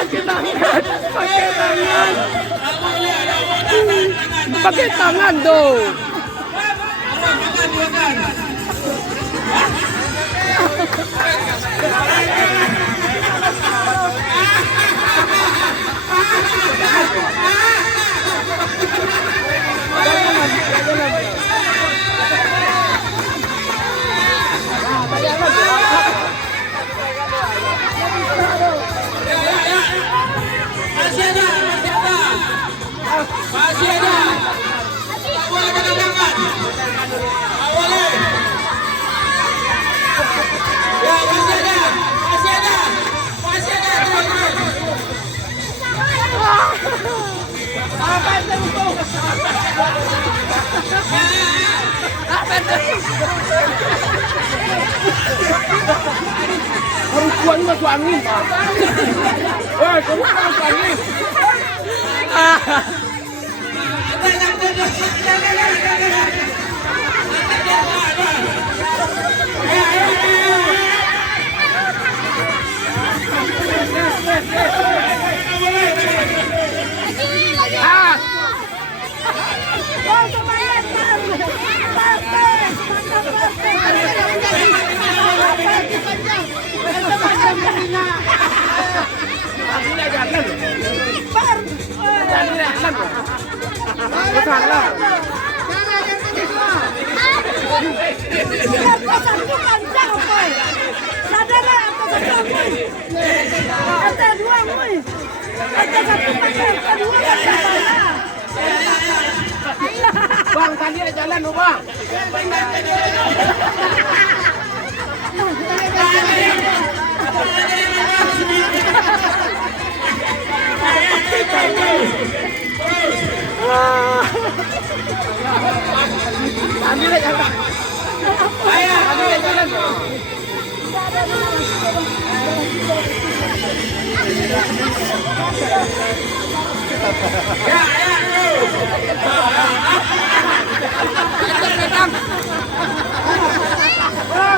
Pakai tangan, pakai tangan dong. Masih ada. Tak boleh kena tangan. Tak boleh. Ya, masih ada. Masih ada. Masih ada. Apa itu? Apa itu? Harus kuat masuk angin, Pak. Wah, kamu masuk angin. Bang, tadi ada jalan loh, Bang. Tadi ada jalan. Tadi ada jalan. Ya.